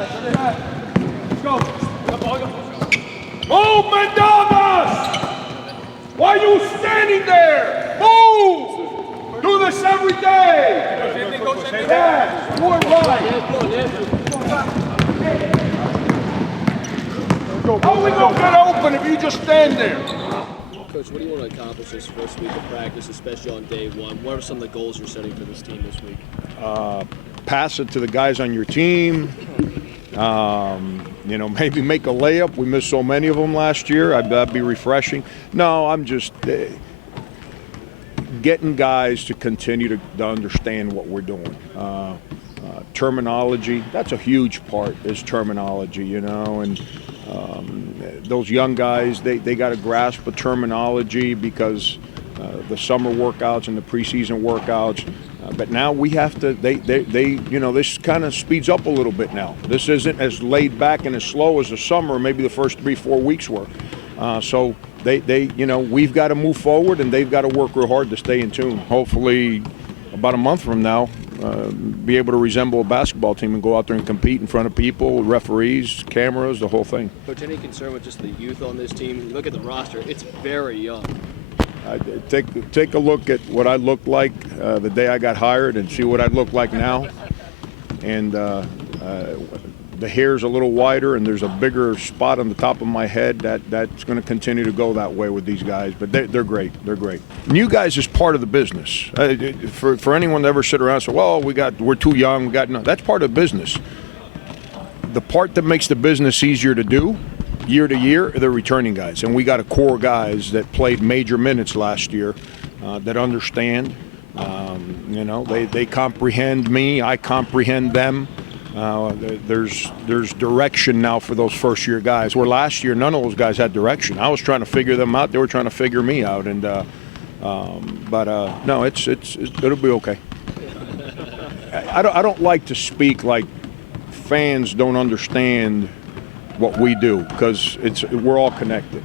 Let's go. Move, Mendoza! Why are you standing there? Move! Do this every day! Yeah, do it right. How are we going to get open if you just stand there? Coach, what do you want to accomplish this first week of practice, especially on day one? What are some of the goals you're setting for this team this week? Pass it to the guys on your team. You know, maybe make a layup. We missed so many of them last year. That'd be refreshing. No, I'm just getting guys to continue to understand what we're doing. Terminology, that's a huge part, is terminology, you know, and those young guys, they got to grasp the terminology because the summer workouts and the preseason workouts. But now we have to, you know, this kind of speeds up a little bit now. This isn't as laid back and as slow as the summer, maybe the first 3-4 weeks were. So you know, we've got to move forward and they've got to work real hard to stay in tune. Hopefully, about a month from now, be able to resemble a basketball team and go out there and compete in front of people, referees, cameras, the whole thing. Coach, any concern with just the youth on this team? You look at the roster, it's very young. Take a look at what I looked like the day I got hired and see what I look like now. And the hair's a little wider and there's a bigger spot on the top of my head that's going to continue to go that way with these guys. But they're great. They're great. And you guys is part of the business. For anyone to ever sit around and say, well, we're too young. No, that's part of the business. The part that makes the business easier to do year to year, they're returning guys. And we got a core guys that played major minutes last year that understand. You know, they comprehend me, I comprehend them. There's direction now for those first year guys, where last year none of those guys had direction. I was trying to figure them out, they were trying to figure me out. And no, it'll be okay. I don't like to speak like fans don't understand what we do, because we're all connected.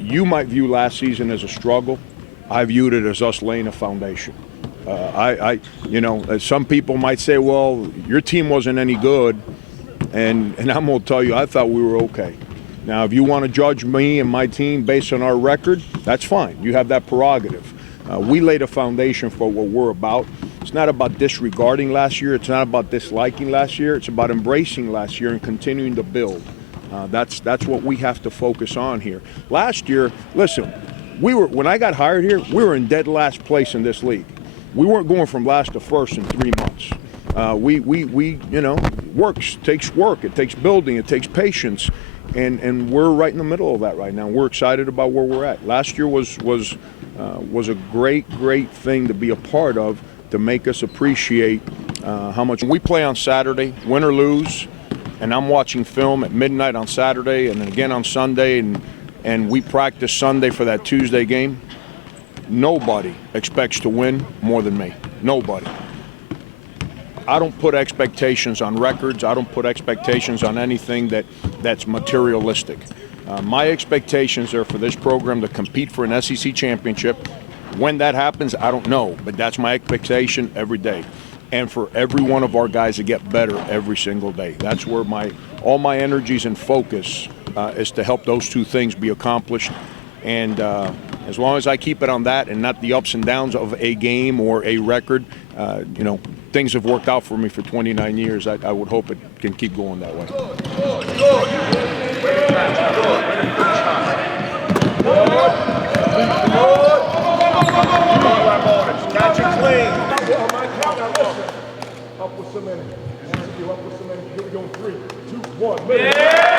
You might view last season as a struggle. I viewed it as us laying a foundation. You know, some people might say, well, your team wasn't any good, and I'm going to tell you, I thought we were okay. Now, if you want to judge me and my team based on our record, that's fine. You have that prerogative. We laid a foundation for what we're about. It's not about disregarding last year. It's not about disliking last year. It's about embracing last year and continuing to build. That's what we have to focus on here. Last year, listen, when I got hired here, we were in dead last place in this league. We weren't going from last to first in 3 months. You know, takes work. It takes building. It takes patience. And we're right in the middle of that right now. We're excited about where we're at. Last year was a great thing to be a part of, to make us appreciate how much. We play on Saturday, win or lose, and I'm watching film at midnight on Saturday and then again on Sunday, and we practice Sunday for that Tuesday game. Nobody expects to win more than me. Nobody. I don't put expectations on records. I don't put expectations on anything that's materialistic. My expectations are for this program to compete for an SEC championship. When that happens, I don't know, but that's my expectation every day. And for every one of our guys to get better every single day. That's where all my energies and focus is, to help those two things be accomplished. And as long as I keep it on that and not the ups and downs of a game or a record, you know, things have worked out for me for 29 years. I would hope it can keep going that way. Catch it clean. Up with some energy. Up with some energy. Here we go. 3, 2, 1.